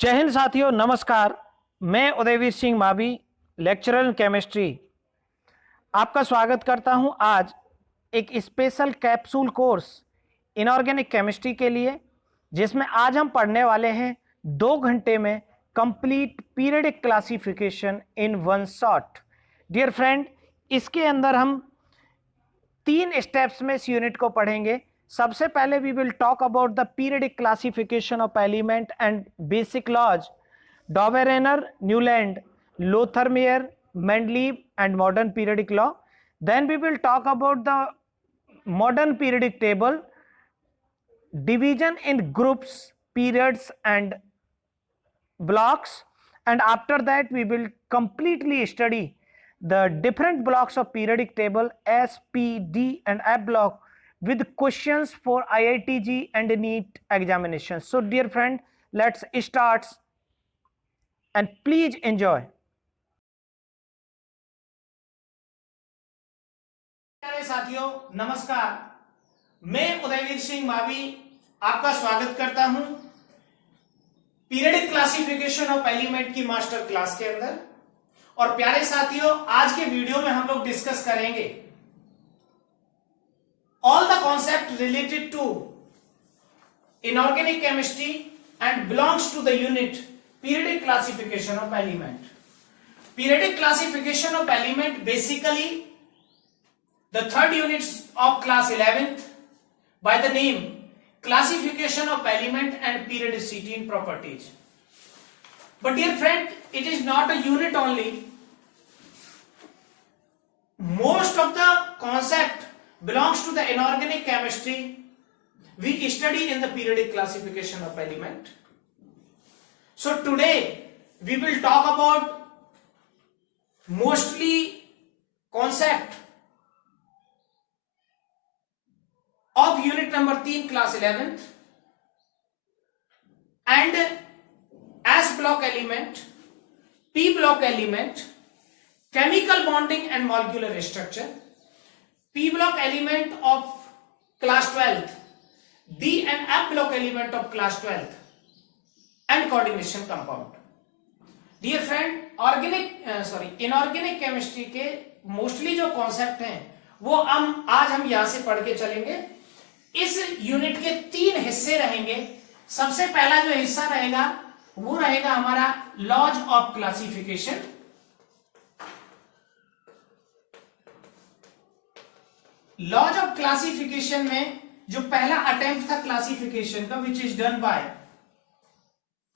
जय हिंद साथियों, नमस्कार। मैं Udayveer Singh Mavi, lecturer in chemistry, आपका स्वागत करता हूं आज एक special capsule course inorganic chemistry के लिए, जिसमें आज हम पढ़ने वाले हैं 2 घंटे में complete periodic classification in one shot. Dear friend, इसके अंदर हम 3 स्टेप्स में इस यूनिट को पढ़ेंगे। सबसे पहले we will talk about the periodic classification of element and basic laws, Dobereiner, Newland, Lothar Meyer, Mendeleev and modern periodic law. Then we will talk about the modern periodic table, division in groups, periods and blocks, and after that we will completely study the different blocks of periodic table S, P, D and F block with questions for IITG and NEET examinations. So dear friend, let's start and please enjoy. प्यारे साथियों, नमस्कार। मैं उदयवीर सिंह मावी आपका स्वागत करता हूं periodic classification of element की master class के अंदर। और प्यारे साथियों, आज के वीडियो में हम लोग डिस्कस करेंगे all the concept related to inorganic chemistry and belongs to the unit periodic classification of element. Periodic classification of element basically the third unit of class 11th by the name classification of element and periodicity in properties. But dear friend, it is not a unit only. Most of the concept belongs to the inorganic chemistry we study in the periodic classification of element. So today we will talk about mostly concept of unit number 3 class 11th and S block element, P block element, chemical bonding and molecular structure, P block element of class 12th, D and F block element of class 12th and coordination compound. Dear friend, inorganic chemistry के mostly जो concept हैं वो आज हम यहां से पढ़ के चलेंगे। इस यूनिट के 3 हिस्से रहेंगे। सबसे पहला जो हिस्सा रहेगा वो रहेगा हमारा laws of classification. Laws of classification में जो पहला अटेम्प्ट था क्लासिफिकेशन का, which is done by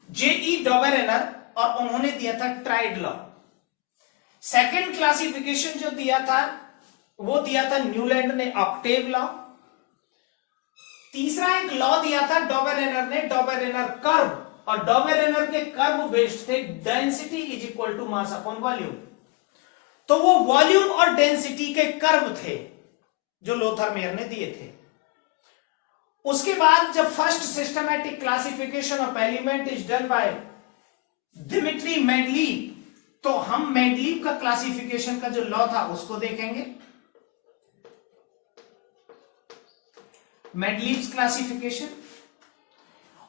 JE Dobereiner, और उन्होंने दिया था ट्राइड लॉ। सेकेंड क्लासिफिकेशन जो दिया था वो दिया था न्यूलैंड ने ऑक्टेव लॉ। तीसरा एक लॉ दिया था डॉबेरेनर ने, डॉबेरेनर कर्व, और डॉबेरेनर के कर्व बेस्ड थे density is equal to mass upon volume. तो वो वॉल्यूम और डेंसिटी के कर्व थे जो लोथरमेयर ने दिए थे। उसके बाद जब first systematic classification of element is done bye Dmitry Mendeleev, तो हम मेंडलीव का क्लासिफिकेशन का जो लॉ था उसको देखेंगे। मेंडलीव्स क्लासिफिकेशन,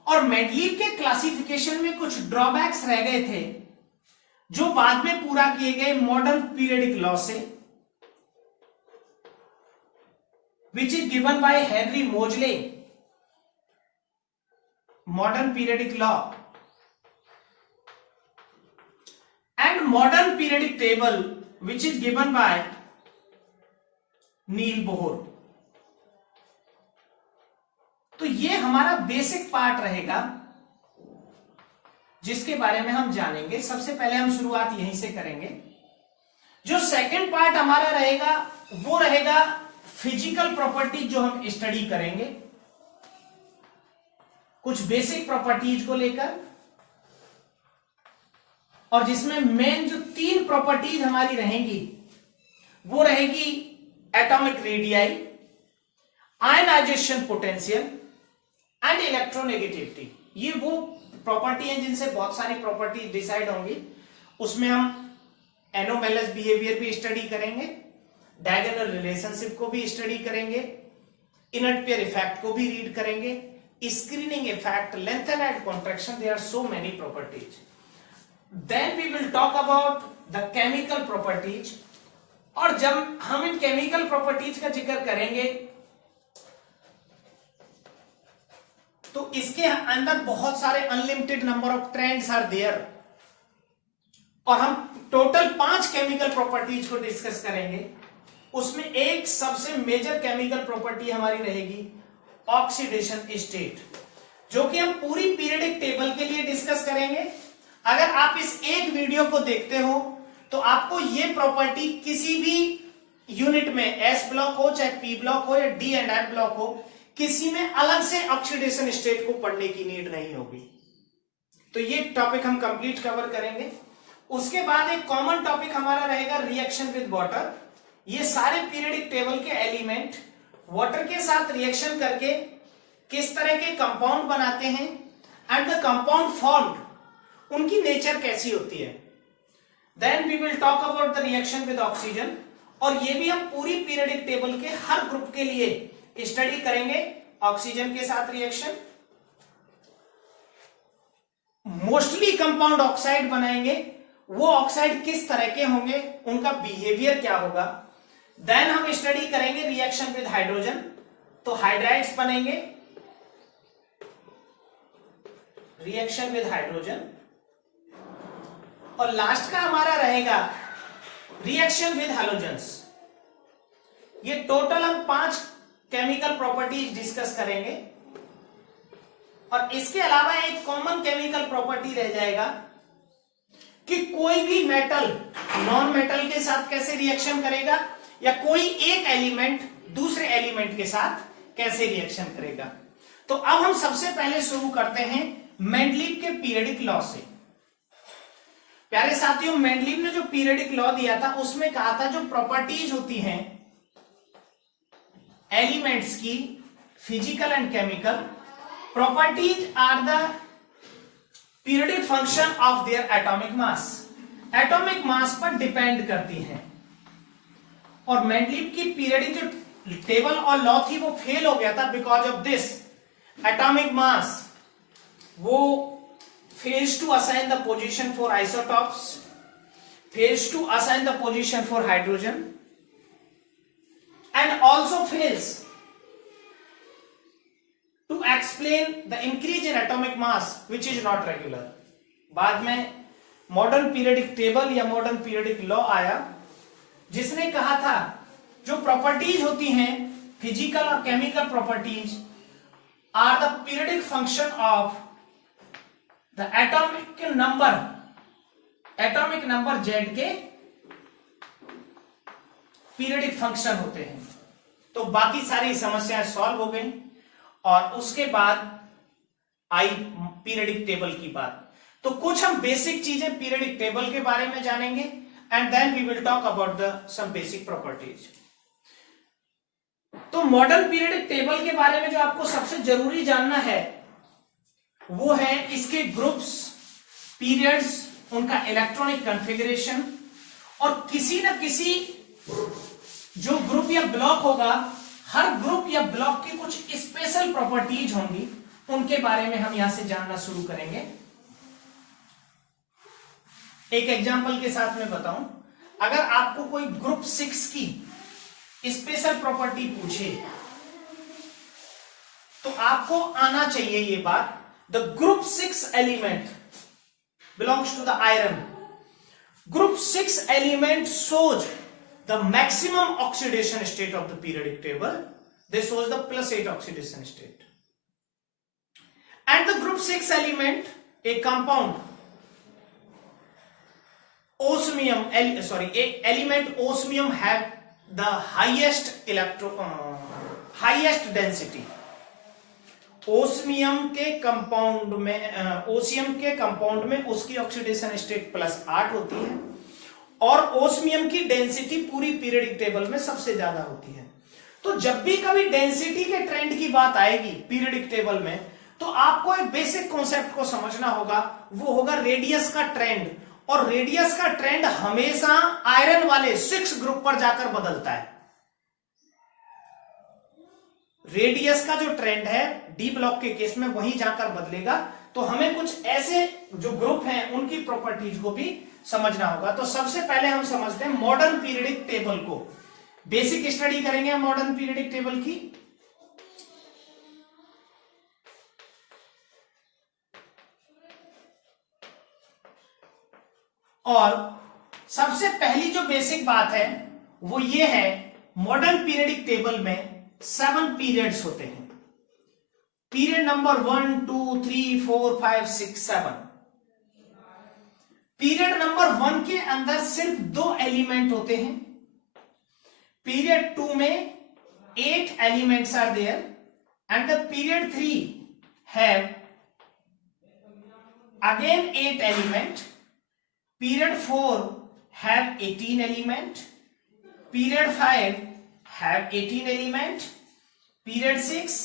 और मेंडलीव के क्लासिफिकेशन में कुछ ड्रॉबैक्स रह गए थे जो बाद में पूरा किए गए मॉडर्न पीरियडिक लॉ से, which is given by Henry Moseley. Modern periodic law and modern periodic table which is given by Niels Bohr. तो ये हमारा बेसिक पार्ट रहेगा जिसके बारे में हम जानेंगे। सबसे पहले हम शुरुआत यहीं से करेंगे। जो सेकंड पार्ट हमारा रहेगा वो रहेगा फिजिकल प्रॉपर्टीज, जो हम स्टडी करेंगे कुछ बेसिक प्रॉपर्टीज को लेकर, और जिसमें मेन जो 3 प्रॉपर्टीज हमारी रहेंगी वो रहेगी atomic radii, ionisation potential and electronegativity. ये वो प्रॉपर्टी हैं जिनसे बहुत सारी प्रॉपर्टी डिसाइड होंगी। उसमें हम एनोमेलस बिहेवियर भी स्टडी करेंगे, डायगोनल रिलेशनशिप को भी स्टडी करेंगे, इनर्ट पेयर इफेक्ट को भी रीड करेंगे, screening effect, lengthened contraction, there are so many properties. Then we will talk about the chemical properties. और जब हम इन केमिकल प्रॉपर्टीज का जिक्र करेंगे तो इसके अंदर बहुत सारे unlimited number of trends are there, और हम टोटल 5 केमिकल प्रॉपर्टीज को डिस्कस करेंगे। उसमें एक सबसे मेजर केमिकल प्रॉपर्टी हमारी रहेगी ऑक्सीडेशन स्टेट, जो कि हम पूरी पीरियडिक टेबल के लिए डिस्कस करेंगे। अगर आप इस एक वीडियो को देखते हो तो आपको ये प्रॉपर्टी किसी भी यूनिट में, एस ब्लॉक हो चाहे पी ब्लॉक हो या डी एंड एफ ब्लॉक हो, किसी में अलग से ऑक्सीडेशन स्टेट को पढ़ने की नीड नहीं होगी। तो ये टॉपिक हम कंप्लीट कवर करेंगे। उसके बाद एक कॉमन टॉपिक हमारा रहेगा रिएक्शन विद वाटर। ये सारे पीरियडिक टेबल के एलिमेंट वाटर के साथ रिएक्शन करके किस तरह के कंपाउंड बनाते हैं एंड द कंपाउंड फॉर्म्ड, उनकी नेचर कैसी होती है। Then we will talk about the reaction with oxygen, और ये भी हम पूरी पीरियडिक टेबल के हर ग्रुप के लिए स्टडी करेंगे। ऑक्सीजन के साथ रिएक्शन, मोस्टली कंपाउंड ऑक्साइड बनाएंगे, वो ऑक्साइड किस तरह के होंगे, उनका बिहेवियर क्या होगा। देन हम स्टडी करेंगे रिएक्शन विद हाइड्रोजन, तो हाइड्राइड्स बनेंगे, रिएक्शन विद हाइड्रोजन। और लास्ट का हमारा रहेगा रिएक्शन विद हैलोजेंस। ये टोटल हम 5 केमिकल प्रॉपर्टीज डिस्कस करेंगे, और इसके अलावा एक कॉमन केमिकल प्रॉपर्टी रह जाएगा कि कोई भी मेटल नॉन मेटल के साथ कैसे रिएक्शन करेगा, या कोई एक एलिमेंट दूसरे एलिमेंट के साथ कैसे रिएक्शन करेगा। तो अब हम सबसे पहले शुरू करते हैं मेंडलीव के पीरियडिक लॉ से। प्यारे साथियों, मेंडलीव ने जो पीरियडिक लॉ दिया था उसमें कहा था जो प्रॉपर्टीज होती हैं एलिमेंट्स की, physical and chemical properties are the periodic function of their atomic mass, atomic mass पर डिपेंड करती हैं। और मेंडलीव की पीरियडिक जो टेबल और लॉ थी वो फेल हो गया था because of this. Atomic mass वो fails to assign the position for isotopes, fails to assign the position for hydrogen, and also fails to explain the increase in atomic mass which is not regular. बाद में modern periodic table या modern periodic law आया जिसने कहा था जो properties होती हैं फिजिकल और chemical properties are the periodic function of the atomic number Z के पीरियडिक फंक्शन होते हैं। तो बाकी सारी समस्याएं सॉल्व हो गई, और उसके बाद आई पीरियडिक टेबल की बात। तो कुछ हम बेसिक चीजें पीरियडिक टेबल के बारे में जानेंगे, and then we will talk about the some basic properties. तो मॉडर्न पीरियडिक टेबल के बारे में जो आपको सबसे जरूरी जानना है वो है इसके ग्रुप्स, पीरियड्स, उनका इलेक्ट्रॉनिक कॉन्फ़िगरेशन, और किसी न किसी जो ग्रुप या ब्लॉक होगा, हर ग्रुप या ब्लॉक की कुछ स्पेशल प्रॉपर्टीज होंगी, उनके बारे में हम यहां से जानना शुरू करेंगे। एक एग्जांपल के साथ में बताऊं, अगर आपको कोई ग्रुप 6 की स्पेशल प्रॉपर्टी पूछे तो आपको आना चाहिए ये बात, the group 6 element belongs to the iron. Group 6 element shows the maximum oxidation state of the periodic table. They shows the +8 oxidation state. And the group 6 element, a compound osmium, element osmium have the highest density. Osmium के compound में उसकी oxidation state +8 होती है, और osmium की density पूरी periodic table में सबसे ज्यादा होती है। तो जब भी कभी डेंसिटी के ट्रेंड की बात आएगी पीरियडिक टेबल में, तो आपको एक बेसिक कॉन्सेप्ट को समझना होगा, वो होगा रेडियस का ट्रेंड। और रेडियस का ट्रेंड हमेशा आयरन वाले 6 ग्रुप पर जाकर बदलता है। रेडियस का जो ट्रेंड है डी ब्लॉक के केस में वहीं जाकर बदलेगा। तो हमें कुछ ऐसे जो ग्रुप हैं उनकी प्रॉपर्टीज को भी समझना होगा। तो सबसे पहले हम समझते हैं मॉडर्न पीरियडिक टेबल को। बेसिक स्टडी करेंगे मॉडर्न पीरियडिक टेबल की। और सबसे पहली जो बेसिक बात है वो ये है, मॉडर्न पीरियडिक टेबल में 7 पीरियड्स होते हैं। Period number 1 2 3 4 5 6 7। पीरियड नंबर 1 के अंदर सिर्फ 2 एलिमेंट होते हैं। पीरियड 2 में 8 elements are there and the period 3 have again 8 element. Period 4 have 18 element. Period 5 have 18 element. Period 6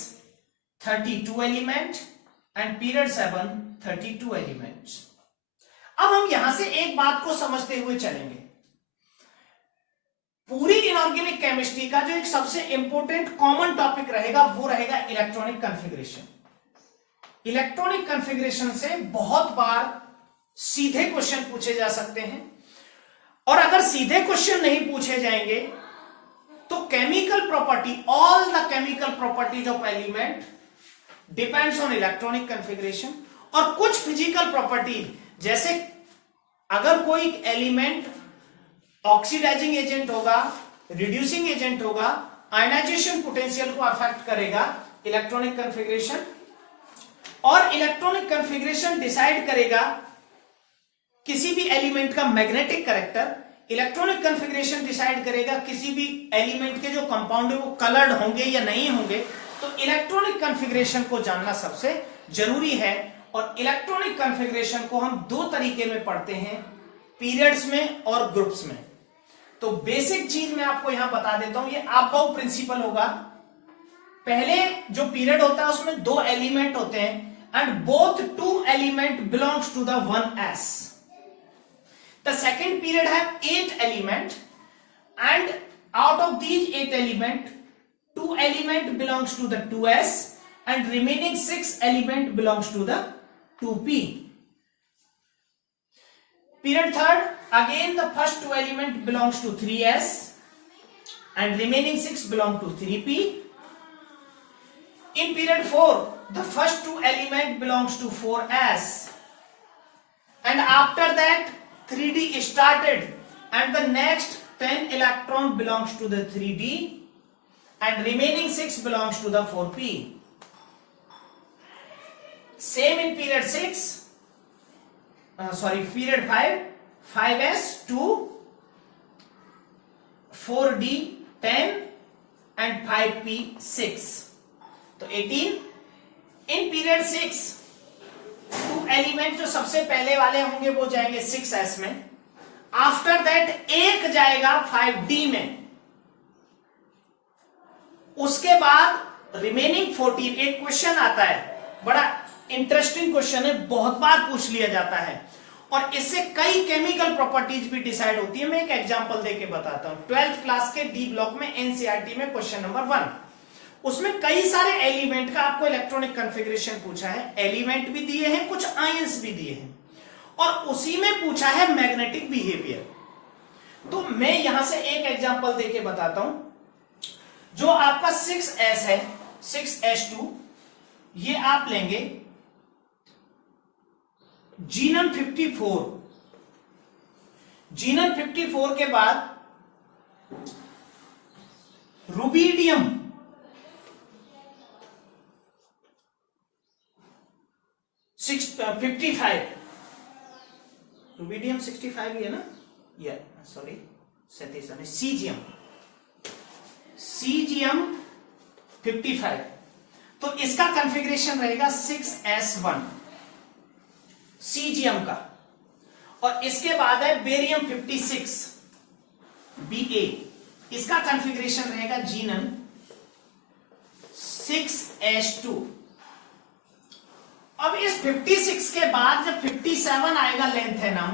32 element and period 7 32 elements. अब हम यहां से एक बात को समझते हुए चलेंगे। पूरी इनऑर्गेनिक केमिस्ट्री का जो एक सबसे इंपॉर्टेंट कॉमन टॉपिक रहेगा वो रहेगा इलेक्ट्रॉनिक कॉन्फ़िगरेशन। इलेक्ट्रॉनिक कॉन्फ़िगरेशन से बहुत बार सीधे क्वेश्चन पूछे जा सकते हैं, और अगर सीधे क्वेश्चन नहीं पूछे जाएंगे तो chemical property, all the chemical properties of element depends on electronic configuration. और कुछ फिजिकल प्रॉपर्टी, जैसे अगर कोई एलिमेंट ऑक्सीडाइजिंग एजेंट होगा, रिड्यूसिंग एजेंट होगा, आयनाइजेशन पोटेंशियल को अफेक्ट करेगा इलेक्ट्रॉनिक कॉन्फ़िगरेशन। और इलेक्ट्रॉनिक कॉन्फ़िगरेशन डिसाइड करेगा किसी भी एलिमेंट का magnetic character. Electronic configuration decide करेगा किसी भी एलिमेंट के जो कंपाउंड है वो कलर्ड होंगे या नहीं होंगे। तो इलेक्ट्रॉनिक कॉन्फ़िगरेशन को जानना सबसे जरूरी है। और इलेक्ट्रॉनिक कॉन्फ़िगरेशन को हम 2 तरीके में पढ़ते हैं, पीरियड्स में और ग्रुप्स में। तो बेसिक चीज मैं आपको यहां बता देता हूं, ये आपबाउ प्रिंसिपल होगा। पहले जो पीरियड होता है उसमें 2 एलिमेंट होते हैं and both 2 element belongs to the 1s। The second period have 8 element and out of these 8 element 2 element belongs to the 2s and remaining 6 element belongs to the 2p. Period third, again the first 2 element belongs to 3s and remaining 6 belong to 3p. In period 4 the first 2 element belongs to 4s and after that 3d started and the next 10 electron belongs to the 3d and remaining 6 belongs to the 4p. Same in period 6, period 5, 5s 2, 4d 10 and 5p 6. तो 18. In period 6 2 element जो सबसे पहले वाले होंगे वो जाएंगे 6s में। After that एक जाएगा 5d में। उसके बाद रिमेनिंग 14। एक क्वेश्चन आता है, बड़ा इंटरेस्टिंग क्वेश्चन है, बहुत बार पूछ लिया जाता है और इससे कई केमिकल प्रॉपर्टीज भी डिसाइड होती है। मैं एक एग्जांपल देके बताता हूं। 12th क्लास के डी ब्लॉक में एनसीईआरटी में क्वेश्चन नंबर 1, उसमें कई सारे एलिमेंट का आपको इलेक्ट्रॉनिक कॉन्फ़िगरेशन पूछा है। एलिमेंट भी दिए हैं, कुछ आयंस भी दिए हैं और उसी में पूछा है मैग्नेटिक बिहेवियर। तो मैं यहां से एक एग्जांपल देके बताता हूं। जो आपका 6s है, 6s2, ये आप लेंगे जीनन 54। जीनन 54 के बाद रुबिडियम 55। रुबिडियम 65 ही है ना, या सॉरी 37, सीजियम 55। तो इसका कॉन्फ़िगरेशन रहेगा 6s1 सीजियम का। और इसके बाद है बेरियम 56 Ba, इसका कॉन्फ़िगरेशन रहेगा जीनन 6s2। अब इस 56 के बाद जब 57 आएगा लेंथेनम,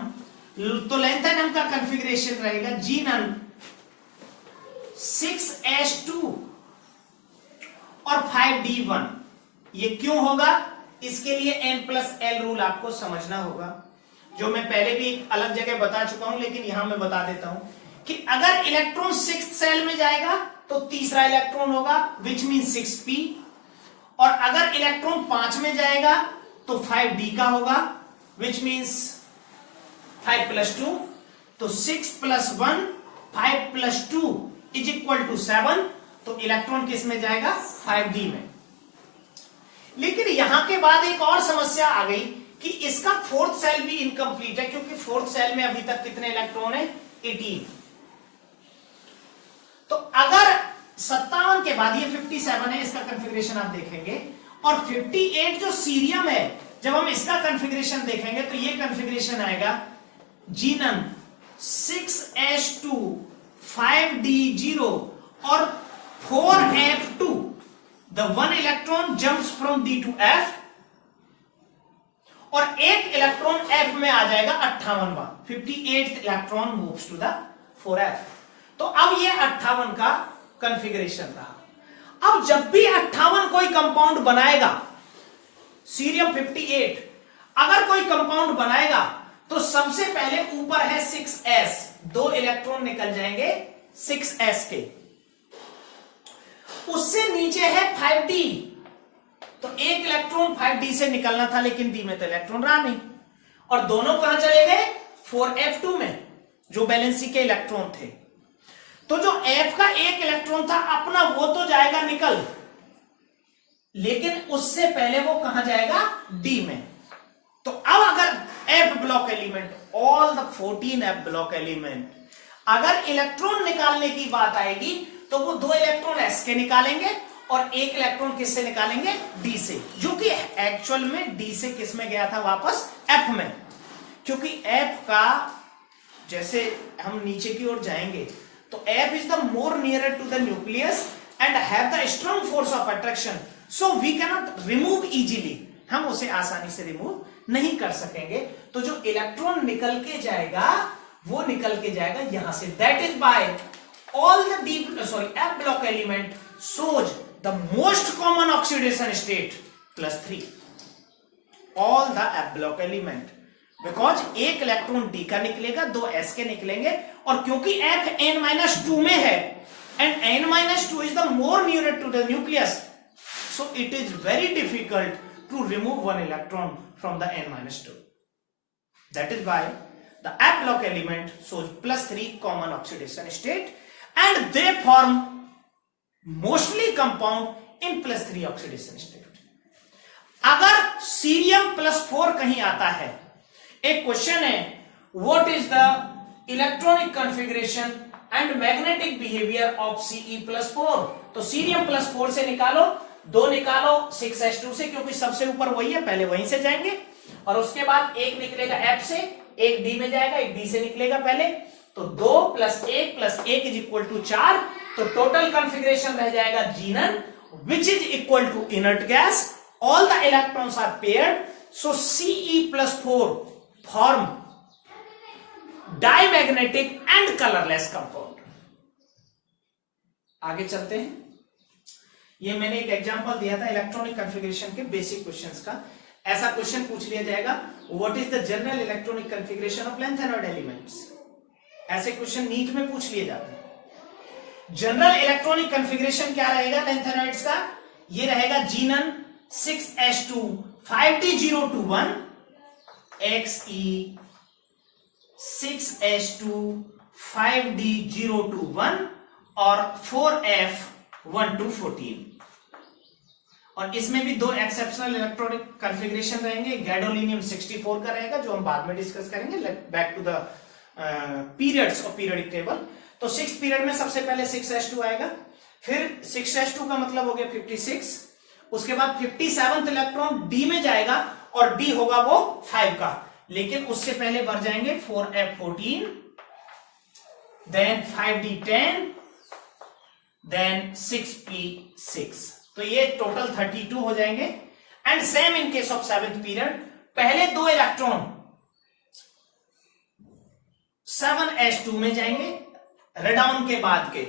तो लेंथेनम का कॉन्फ़िगरेशन रहेगा जीनन 6s2 और 5d1। ये क्यों होगा, इसके लिए n+l रूल आपको समझना होगा, जो मैं पहले भी एक अलग जगह बता चुका हूं, लेकिन यहां मैं बता देता हूं कि अगर इलेक्ट्रॉन 6th सेल में जाएगा तो तीसरा इलेक्ट्रॉन होगा विच मीन 6p, और अगर इलेक्ट्रॉन 5 में जाएगा तो 5d का होगा विच मीन्स 5+2, तो 6+1 5+2 इज इक्वल टू 7, तो इलेक्ट्रॉन किस में जाएगा, 5d में। लेकिन यहां के बाद एक और समस्या आ गई कि इसका 4th सेल भी इनकम्प्लीट है, क्योंकि 4th सेल में अभी तक कितने इलेक्ट्रॉन है, 18। तो अगर 57 के बाद ये 57 है, इसका कॉन्फ़िगरेशन आप देखेंगे, और 58 जो सीरियम है, जब हम इसका कॉन्फ़िगरेशन देखेंगे तो ये कॉन्फ़िगरेशन आएगा जीनन 6s2 5d0 और 4f2, the one electron jumps from d to f, और एक इलेक्ट्रॉन f में आ जाएगा 58 बार, 58th electron moves to the 4f। तो अब ये 58 का कॉन्फ़िगरेशन रहा। अब जब भी 58 कोई कंपाउंड बनाएगा, सीरियम 58 अगर कोई कंपाउंड बनाएगा तो सबसे पहले ऊपर है 6s, 2 इलेक्ट्रॉन निकल जाएंगे 6s के, उससे नीचे है 5d, तो एक इलेक्ट्रॉन 5d से निकलना था, लेकिन d में तो इलेक्ट्रॉन रहा नहीं, और दोनों कहां चले गए, 4f2 में, जो वैलेंसी के इलेक्ट्रॉन थे। तो जो f का एक इलेक्ट्रॉन था अपना, वो तो जाएगा निकल, लेकिन उससे पहले वो कहां जाएगा, d में। तो अब अगर f block element, all the 14 f block element, अगर इलेक्ट्रॉन निकालने की बात आएगी तो वो 2 इलेक्ट्रॉन s के निकालेंगे और एक इलेक्ट्रॉन किससे निकालेंगे, d से, जो कि एक्चुअल में d से किस में गया था, वापस f में, क्योंकि f का जैसे हम नीचे की ओर जाएंगे तो f is the more nearer to the nucleus and have the strong force of attraction, so we can not remove easily, हम उसे आसानी से रिमूव नहीं कर सकेंगे। तो जो इलेक्ट्रॉन निकल के जाएगा वो निकल के जाएगा यहां से, that is by all the f block element shows the most common oxidation state +3, all the f block element, because एक इलेक्ट्रॉन d का निकलेगा, 2 s के निकलेंगे, और क्योंकि f n-2 में है and n-2 is the more nearer to the nucleus, so it is very difficult to remove one electron from the n-2. That is why the f block element shows +3 common oxidation state and they form mostly compound in +3 oxidation state. अगर cerium +4 कहीं आता है, एक question है, what is the electronic configuration and magnetic behavior of Ce+4? तो cerium +4 से निकालो, 2 निकालो 6s2 से, क्योंकि सबसे ऊपर वही है, पहले वहीं से जाएंगे, और उसके बाद एक निकलेगा f से, एक d में जाएगा, एक d से निकलेगा पहले, तो 2 + 1 + 1 इज इक्वल टू 4, तो टोटल कॉन्फ़िगरेशन रह जाएगा xenon which is equal to inert gas, all the electrons are paired, so Ce+4 form diamagnetic and colourless compound. आगे चलते हैं, ये मैंने एक एग्जांपल दिया था इलेक्ट्रॉनिक कॉन्फ़िगरेशन के बेसिक क्वेश्चंस का। ऐसा क्वेश्चन पूछ लिया जाएगा, what is the general electronic configuration of lanthanoid elements, ऐसे क्वेश्चन नीट में पूछ लिए जाते हैं। जनरल इलेक्ट्रॉनिक कॉन्फ़िगरेशन क्या रहेगा लैंथेनॉइड्स का, ये रहेगा जीनन 6s2 5d021 xe 6s2 5d021 और 4f 1 to 14, और इसमें भी 2 एक्सेप्शनल इलेक्ट्रॉनिक कॉन्फ़िगरेशन रहेंगे, गैडोलिनियम 64 का रहेगा, जो हम बाद में डिस्कस करेंगे, back to the periods of periodic table. तो 6th पीरियड में सबसे पहले 6s2 आएगा, फिर 6s2 का मतलब हो गया 56, उसके बाद 57th इलेक्ट्रॉन d में जाएगा और d होगा वो 5 का, लेकिन उससे पहले बढ़ जाएंगे 4f14, then 5d10, then 6p6, तो ये टोटल 32 हो जाएंगे। And same in case of 7th period, पहले 2 इलेक्ट्रॉन 7s2 में जाएंगे रेडॉन के बाद के,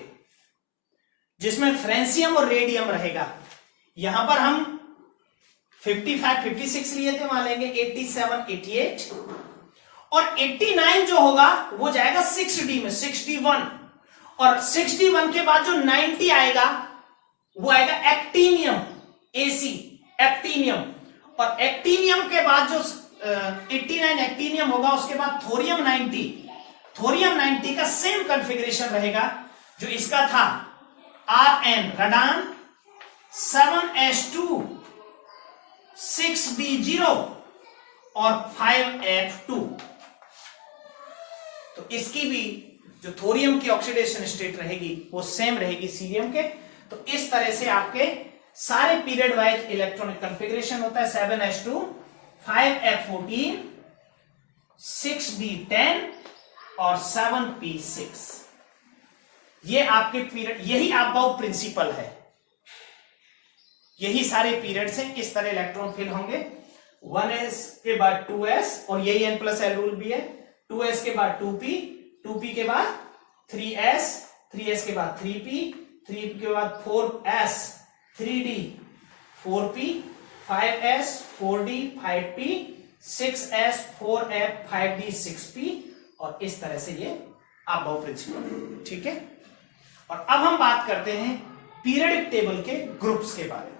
जिसमें फ्रेंसियम और रेडियम रहेगा। यहां पर हम 55 56 लिए थे, वहां लेंगे 87 88, और 89 जो होगा वो जाएगा 6D में 61, और 61 के बाद जो 90 आएगा वो आएगा एक्टीनियम, AC एक्टीनियम, और एक्टीनियम के बाद जो 89 एक्टीनियम होगा, उसके बाद थोरियम 90, थोरियम 90 का सेम कॉन्फ़िगरेशन रहेगा जो इसका था, Rn रडान 7s2 6b0 और 5f2। तो इसकी भी जो थोरियम की ऑक्सीडेशन स्टेट रहेगी वो सेम रहेगी सीरियम के। तो इस तरह से आपके सारे पीरियड वाइज इलेक्ट्रॉनिक कॉन्फ़िगरेशन होता है, 7s2 5f14 6b10 और 7p6। ये आपके पीरियड, यही अबाउट प्रिंसिपल है, यही सारे पीरियड्स हैं। इस तरह इलेक्ट्रॉन फिल होंगे, 1s के बाद 2s, और यही n+l रूल भी है, 2s के बाद 2p, 2p के बाद 3s, 3s के बाद 3p, 3p के बाद 4s, 3d, 4p, 5s, 4d, 5p, 6s, 4f, 5d, 6p, और इस तरह से ये अबाउट प्रिंसिपल। ठीक है, और अब हम बात करते हैं पीरियडिक टेबल के ग्रुप्स के बारे में,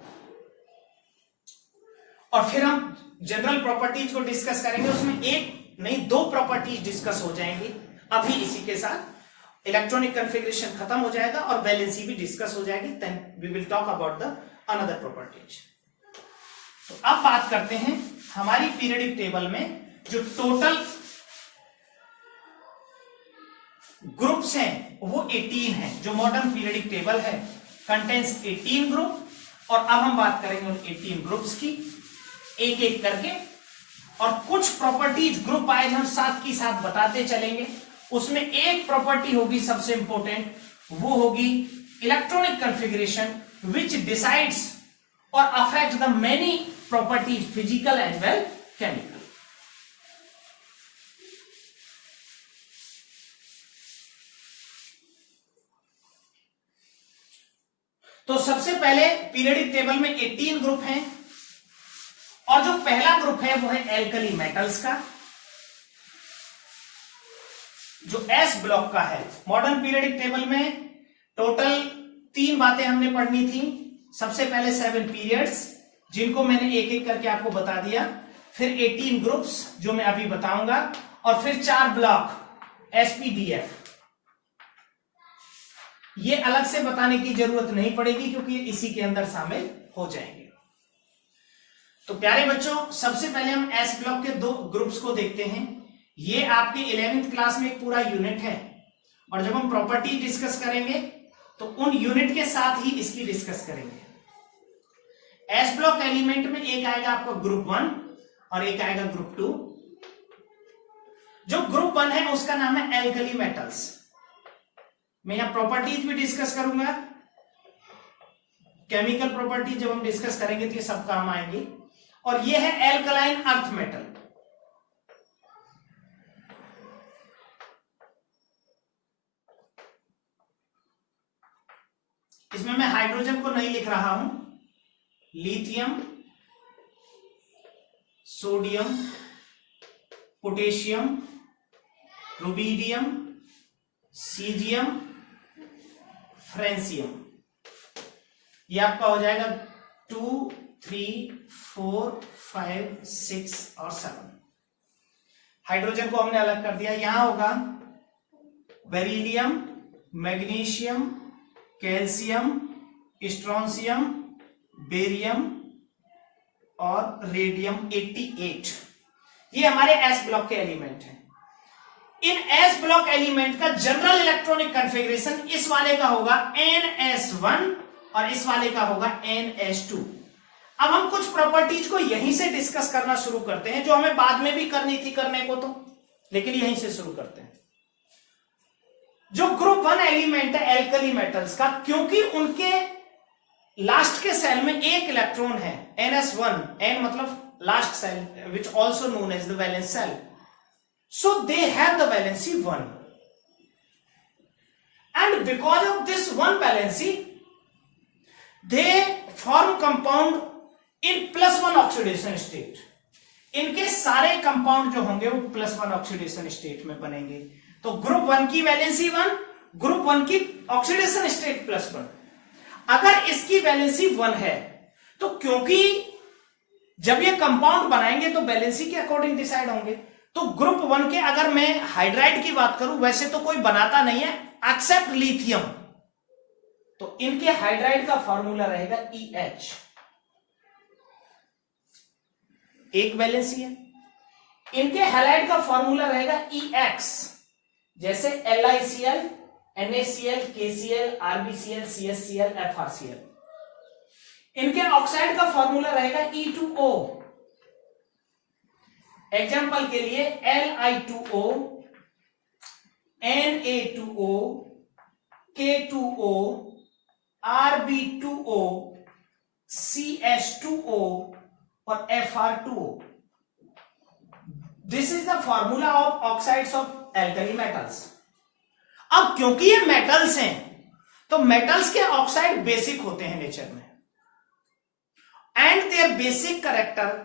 और फिर हम जनरल प्रॉपर्टीज को डिस्कस करेंगे। उसमें एक नहीं, दो प्रॉपर्टीज डिस्कस हो जाएंगी अभी इसी के साथ। इलेक्ट्रॉनिक कॉन्फ़िगरेशन खत्म हो जाएगा और वैलेंसी भी डिस्कस हो जाएगी, then we will talk about the another properties. तो अब बात करते हैं हमारी पीरियडिक टेबल में जो टोटल ग्रुप्स हैं वो 18 हैं। जो मॉडर्न पीरियडिक टेबल है कंटेन्स 18 ग्रुप, और अब हम बात करेंगे उन 18 ग्रुप्स की एक एक करके, और कुछ प्रॉपर्टीज ग्रुप वाइज हम साथ की साथ बताते चलेंगे। उसमें एक प्रॉपर्टी होगी सबसे इंपॉर्टेंट, वो होगी इलेक्ट्रॉनिक कॉन्फ़िगरेशन विच डिसाइड्स और affect the many properties physical as well chemical. तो सबसे पहले पीरियडिक टेबल में 18 ग्रुप हैं, और जो पहला ग्रुप है वो है एल्कली मेटल्स का, जो एस ब्लॉक का है। मॉडर्न पीरियडिक टेबल में टोटल 3 बातें हमने पढ़नी थी। सबसे पहले 7 पीरियड्स, जिनको मैंने एक एक करके आपको बता दिया, फिर 18 ग्रुप्स जो मैं अभी बताऊंगा, और फिर 4 ब्लॉक एसपीडीएफ। ये अलग से बताने की जरूरत नहीं पड़ेगी क्योंकि ये इसी के अंदर शामिल हो जाएंगे। तो प्यारे बच्चों, सबसे पहले हम एस ब्लॉक के 2 ग्रुप्स को देखते हैं। ये आपके 11th क्लास में एक पूरा यूनिट है, और जब हम प्रॉपर्टी डिस्कस करेंगे तो उन यूनिट के साथ ही इसकी डिस्कस करेंगे। एस ब्लॉक एलिमेंट में एक आएगा आपका ग्रुप 1 और एक आएगा ग्रुप 2। जो ग्रुप 1 है उसका नाम है एल्कली मेटल्स। मैं यहां प्रॉपर्टीज भी डिस्कस करूंगा, केमिकल प्रॉपर्टी जब हम डिस्कस करेंगे तो ये सब काम आएंगे। और ये है एल्कलाइन अर्थ मेटल। इसमें मैं हाइड्रोजन को नहीं लिख रहा हूं, lithium, sodium, potassium, rubidium, caesium, francium, ये आपका हो जाएगा 2, 3, 4, 5, 6 और 7। हाइड्रोजन को हमने अलग कर दिया। यहां होगा बेरिलियम, मैग्नीशियम, कैल्शियम, स्ट्रोंसियम, बेरियम और रेडियम 88। ये हमारे एस ब्लॉक के एलिमेंट हैं। इन एस ब्लॉक एलिमेंट का जनरल इलेक्ट्रॉनिक कॉन्फ़िगरेशन इस वाले का होगा NS1 और इस वाले का होगा NS2। अब हम कुछ प्रॉपर्टीज को यहीं से डिस्कस करना शुरू करते हैं, जो हमें बाद में भी करनी थी करने को, तो लेकिन यहीं से शुरू करते हैं। जो ग्रुप 1 एलिमेंट है एल्कली मेटल्स का, क्योंकि उनके लास्ट के सेल में एक इलेक्ट्रॉन है NS1, N मतलब last shell, which also known as the valence shell, so they have the valency 1, and because of this 1 valency they form compound in +1 oxidation state. इनके सारे कंपाउंड जो होंगे वो +1 ऑक्सीडेशन स्टेट में बनेंगे। तो ग्रुप 1 की वैलेंसी 1, ग्रुप 1 की ऑक्सीडेशन स्टेट +1। अगर इसकी वैलेंसी 1 है तो क्योंकि जब ये कंपाउंड बनाएंगे तो वैलेंसी के अकॉर्डिंग डिसाइड होंगे, तो ग्रुप 1 के अगर मैं हाइड्राइड की बात करूं, वैसे तो कोई बनाता नहीं है एक्सेप्ट लिथियम, तो इनके हाइड्राइड का फॉर्मूला रहेगा EH, एक वैलेंसी है। इनके हैलाइड का फॉर्मूला रहेगा EX, जैसे LiCl, NaCl, KCl, RbCl, CSCl, FrCl। इनके ऑक्साइड का फॉर्मूला रहेगा E2O, एग्जाम्पल के लिए Li2O, Na2O, K2O, Rb2O, CH2O और Fr2O। This is the formula of oxides of alkali metals. अब क्योंकि ये मेटल्स हैं तो मेटल्स के ऑक्साइड बेसिक होते हैं नेचर में, and their basic character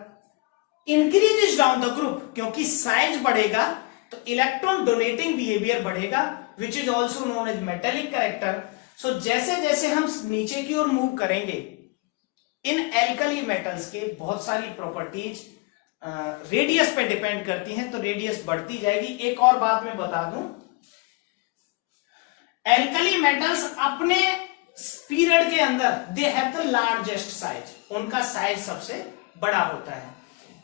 increases down the group. क्योंकि साइज बढ़ेगा तो इलेक्ट्रॉन डोनेटिंग बिहेवियर बढ़ेगा, which is also known as metallic character. So जैसे जैसे हम नीचे की ओर मूव करेंगे, इन एल्कली मेटल्स के बहुत सारी प्रॉपर्टीज रेडियस पे डिपेंड करती हैं, तो रेडियस बढ़ती जाएगी। एक और बात मैं बता दूं, एल्कली मेटल्स अपने पीरियड के अंदर they have the largest size, उनका साइज सबसे बड़ा होता है,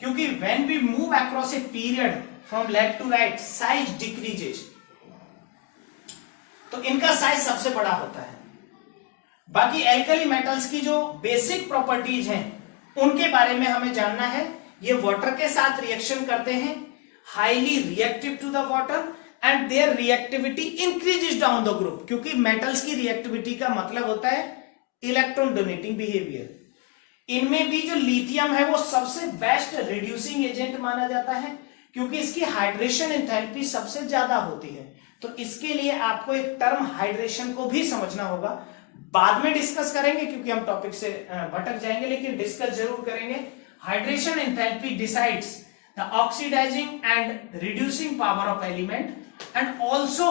क्योंकि when we move across a period from left to right size decreases, तो इनका साइज सबसे बड़ा होता है। बाकी एल्कली मेटल्स की जो बेसिक प्रॉपर्टीज हैं उनके बारे में हमें जानना है। ये वाटर के साथ रिएक्शन करते हैं, highly reactive to the water, and their reactivity increases down the group, क्योंकि मेटल्स की रिएक्टिविटी का मतलब होता है इलेक्ट्रॉन डोनेटिंग बिहेवियर। इनमें भी जो लिथियम है वो सबसे बेस्ट रिड्यूसिंग एजेंट माना जाता है, क्योंकि इसकी हाइड्रेशन एंथैल्पी सबसे ज्यादा होती है। तो इसके लिए आपको एक टर्म हाइड्रेशन को भी समझना होगा, बाद में डिस्कस करेंगे क्योंकि हम टॉपिक से भटक जाएंगे, लेकिन डिस्कस जरूर करेंगे। Hydration enthalpy decides the oxidising and reducing power of element and also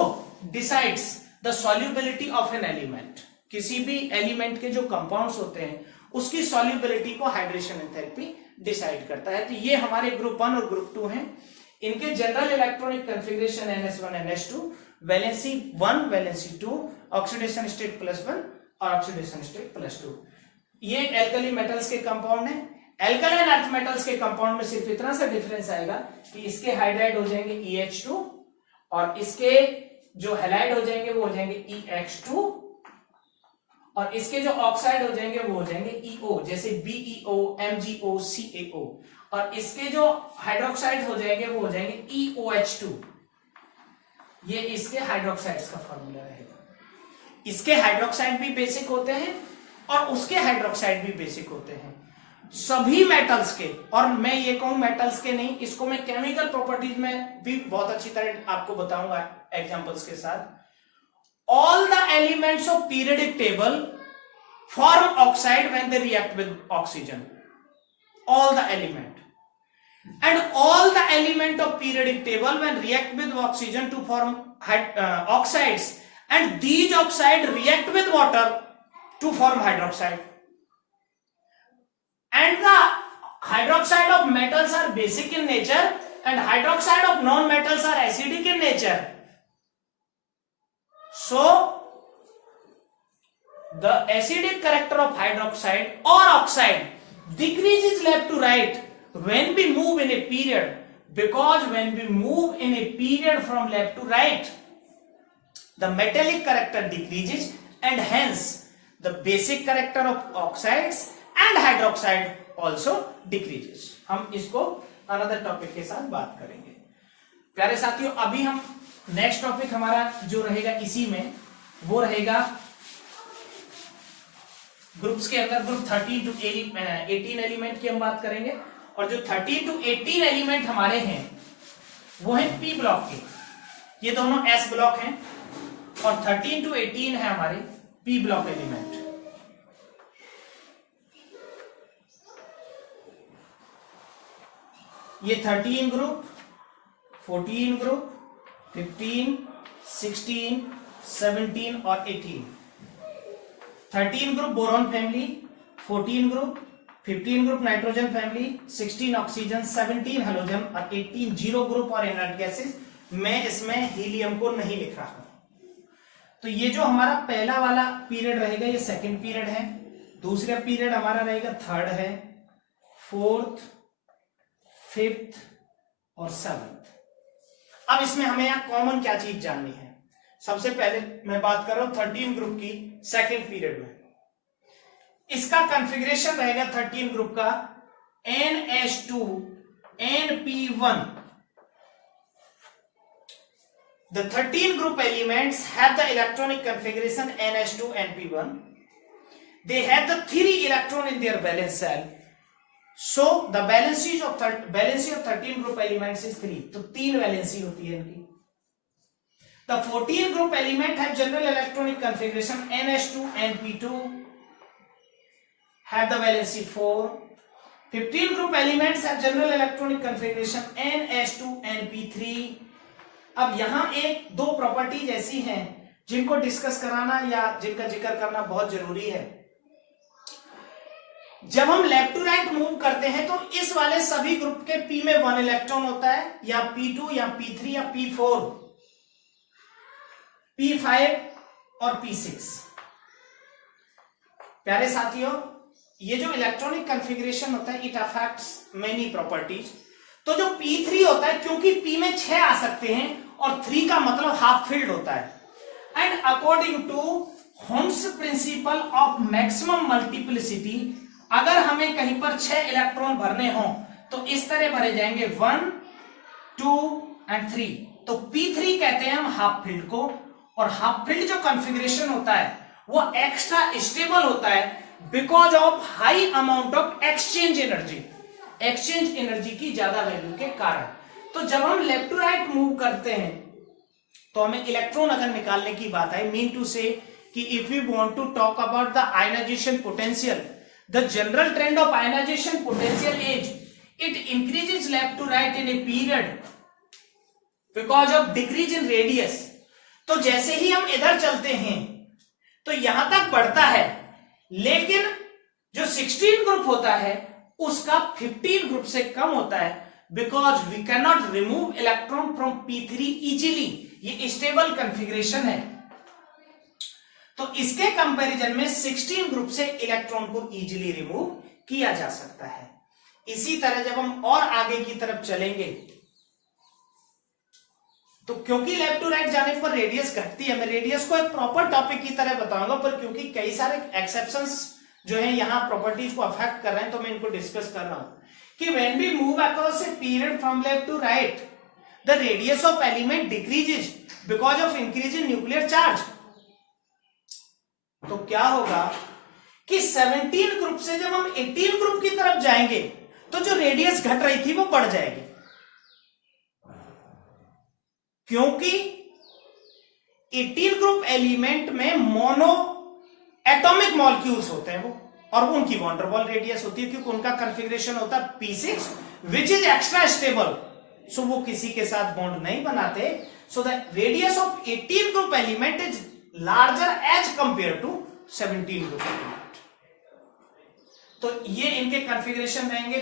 decides the solubility of an element. किसी भी एलिमेंट के जो कंपाउंड्स होते हैं उसकी सॉल्युबिलिटी को हाइड्रेशन एंथैल्पी डिसाइड करता है। तो ये हमारे ग्रुप 1 और ग्रुप 2 हैं। इनके general electronic configuration NS1 NH2, valency 1 valency 2, oxidation state +1 और ऑक्सीडेशन स्टेट +2। ये एल्कली मेटल्स के कंपाउंड है। एल्कलाइन अर्थ मेटल्स के कंपाउंड में सिर्फ इतना सा डिफरेंस आएगा कि इसके हाइड्राइड हो जाएंगे EH2 और इसके जो हैलाइड हो जाएंगे वो हो जाएंगे EX2, और इसके जो ऑक्साइड हो जाएंगे वो हो जाएंगे EO, जैसे BeO, MgO, CaO, और इसके जो हाइड्रोक्साइड हो जाएंगे वो हो जाएंगे EOH2। ये इसके हाइड्रोक्साइड्स का फॉर्मूला रहेगा। इसके हाइड्रोक्साइड भी बेसिक होते हैं और उसके हाइड्रोक्साइड भी बेसिक होते हैं। सभी मेटल्स के, और मैं ये कहूं मेटल्स के नहीं, इसको मैं केमिकल प्रॉपर्टीज में भी बहुत अच्छी तरह आपको बताऊंगा एग्जांपल्स के साथ। All the elements of periodic table form oxide when they react with oxygen, all the element, and all the element of periodic table when react with oxygen to form oxides, and these oxide react with water to form hydroxide, and the hydroxide of metals are basic in nature and hydroxide of non metals are acidic in nature. So the acidic character of hydroxide or oxide decreases left to right when we move in a period, because when we move in a period from left to right the metallic character decreases and hence the basic character of oxides and hydroxide also decreases. हम इसको another topic के साथ बात करेंगे। प्यारे साथियों, अभी हम नेक्स्ट टॉपिक हमारा जो रहेगा इसी में वो रहेगा ग्रुप्स के अंदर ग्रुप 13 to 18 एलिमेंट की हम बात करेंगे, और जो 13 to 18 एलिमेंट हमारे हैं वो है P ब्लॉक के, ये दोनों S ब्लॉक हैं, और 13 to 18 है हमारे P ब्लॉक एलिमेंट। ये 13 ग्रुप, 14 ग्रुप, 15, 16, 17 और 18। 13 group boron family, 14 group, 15 group nitrogen family, 16 oxygen, 17 halogen और 18 जीरो ग्रुप और इनर्ट गैसेस। मैं इसमें हीलियम को नहीं लिख रहा हूं। तो ये जो हमारा पहला वाला पीरियड रहेगा ये सेकंड पीरियड है, दूसरा पीरियड हमारा रहेगा थर्ड है, फोर्थ, फिफ्थ और सेवंथ। अब इसमें हमें यहां कॉमन क्या चीज जाननी है। सबसे पहले मैं बात कर रहा हूं 13 ग्रुप की सेकंड पीरियड में। इसका कॉन्फ़िगरेशन रहेगा 13 ग्रुप का NH2 NP1। The 13 group elements have the electronic configuration NH2 NP1. They have the 3 electron in their valence shell. So the valency of 13 group elements is 3. तो 3 valency होती है इनकी। The 14 group element have general electronic configuration NH2 NP2, have the valency 4. 15 group elements have general electronic configuration NH2 NP3. अब यहां एक दो properties ऐसी हैं जिनको डिस्कस कराना या जिनका जिक्र करना बहुत जरूरी है। जब हम लेफ्ट टू राइट मूव करते हैं तो इस वाले सभी ग्रुप के P में 1 इलेक्ट्रॉन होता है, या P2 या P3 या P4, P5 और P6। प्यारे साथियों, ये जो इलेक्ट्रॉनिक कॉन्फ़िगरेशन होता है इट अफेक्ट्स मेनी प्रॉपर्टीज। तो जो P3 होता है, क्योंकि P में 6 आ सकते हैं और 3 का मतलब हाफ फील्ड होता है, and according to Hund's principle of maximum multiplicity, अगर हमें कहीं पर 6 इलेक्ट्रॉन भरने हो तो इस तरह भरे जाएंगे 1, 2 एंड 3। तो P3 कहते हैं हम हाफ फील्ड को, और हाफ फील्ड जो कॉन्फ़िगरेशन होता है वो एक्स्ट्रा स्टेबल होता है because of high amount of exchange energy, exchange energy की ज्यादा वैल्यू के कारण। तो जब हम लेफ्ट टू राइट मूव करते हैं तो हमें इलेक्ट्रॉन अगर निकालने की बात है, मीन टू से कि if we want to talk about the ionisation potential, the general trend of ionisation potential is it increases left to right in a period because of decrease in radius. तो जैसे ही हम इधर चलते हैं तो यहां तक बढ़ता है, लेकिन जो 16 ग्रुप होता है उसका 15 ग्रुप से कम होता है, because we can not remove electron from P3 easily. ये स्टेबल कॉन्फ़िगरेशन है, तो इसके कंपैरिजन में 16 ग्रुप से इलेक्ट्रॉन को इजीली रिमूव किया जा सकता है। इसी तरह जब हम और आगे की तरफ चलेंगे तो क्योंकि लेफ्ट टू राइट जाने पर रेडियस घटती है, मैं रेडियस को एक प्रॉपर टॉपिक की तरह बताऊंगा, पर क्योंकि कई सारे एक्सेप्शंस जो है यहां प्रॉपर्टीज को अफेक्ट कर रहे हैं तो मैं इनको डिस्कस कर रहा हूं कि when we move across a period from left to right the radius of element decreases because of increase in nuclear charge. तो क्या होगा कि 17 ग्रुप से जब हम 18 ग्रुप की तरफ जाएंगे तो जो रेडियस घट रही थी वो बढ़ जाएगी, क्योंकि 18 ग्रुप एलिमेंट में मोनो एटॉमिक मॉलिक्यूल्स होते हैं वो, और उनकी वॉन डेर वाल्स रेडियस होती है क्योंकि उनका कॉन्फ़िगरेशन होता है P6 which is extra stable, so वो किसी के साथ बॉन्ड नहीं बनाते। So the radius of 18 group element is larger as compare to 17 group element. तो ये इनके कॉन्फ़िगरेशन रहेंगे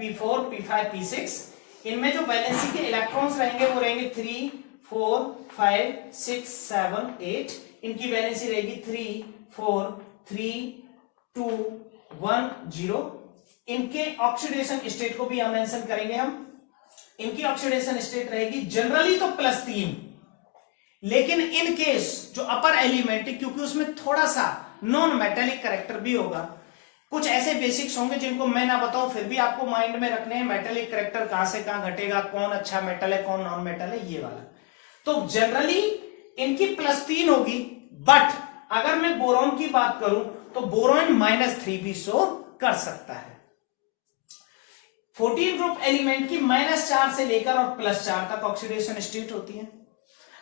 P4, P5, P6। इनमें जो वैलेंसी के इलेक्ट्रॉन्स रहेंगे वो रहेंगे 3, 4, 5, 6, 7, 8। इनकी वैलेंसी रहेगी 3, 4, 3, 2, 1, 0। इनके ऑक्सीडेशन स्टेट को भी हम मेंशन करेंगे। हम इनकी ऑक्सीडेशन स्टेट रहेगी जनरली तो +3, लेकिन इन केस जो अपर एलिमेंट है क्योंकि उसमें थोड़ा सा नॉन मेटेलिक कैरेक्टर भी होगा, कुछ ऐसे बेसिक्स होंगे जिनको मैं ना बताऊं फिर भी आपको माइंड में रखने हैं। मेटेलिक कैरेक्टर कहां से कहां घटेगा, कौन अच्छा मेटल है कौन नॉन मेटल है, ये वाला। तो जनरली इनकी +3 होगी, बट अगर मैं बोरॉन की बात करूं तो बोरॉन -3 भी शो कर सकता है। 14 ग्रुप एलिमेंट की -4 से लेकर और +4 तक ऑक्सीडेशन स्टेट होती है,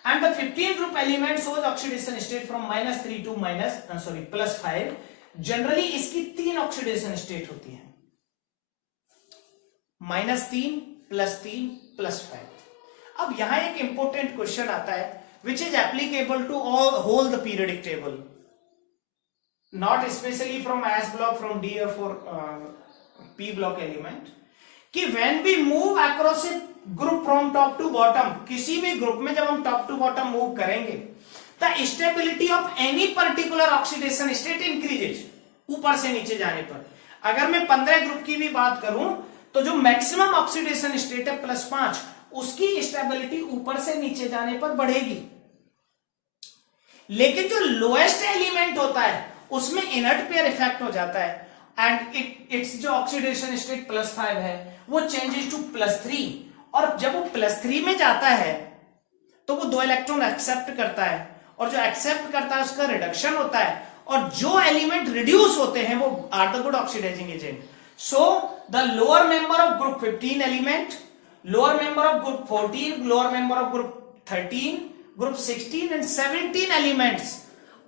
and the 15 group element shows oxidation state from -3 to +5। Generally इसकी 3 ऑक्सीडेशन स्टेट होती है, -3, +3 +5। अब यहां एक इंपॉर्टेंट क्वेश्चन आता है which is applicable to all whole the periodic table, not specially from s block, from d और फॉर पी ब्लॉक एलिमेंट, कि when we move across a group from top to bottom, किसी भी ग्रुप में जब हम टॉप टू बॉटम मूव करेंगे, the stability of any particular oxidation state increases, ऊपर से नीचे जाने पर। अगर मैं 15 ग्रुप की भी बात करूं तो जो मैक्सिमम ऑक्सीडेशन स्टेट है +5, उसकी स्टेबिलिटी ऊपर से नीचे जाने पर बढ़ेगी। लेकिन जो लोएस्ट एलिमेंट होता है उसमें इनर्ट पेयर इफेक्ट हो जाता है एंड इट्स जो ऑक्सीडेशन स्टेट +5 है वो चेंजेस टू +3, और जब वो +3 में जाता है तो वो 2 इलेक्ट्रॉन एक्सेप्ट करता है, और जो एक्सेप्ट करता है उसका रिडक्शन होता है, और जो एलिमेंट रिड्यूस होते हैं वो are the good oxidising agent. So the lower member of group 15 element, lower member of group 14, lower member of group 13, group 16 and 17 elements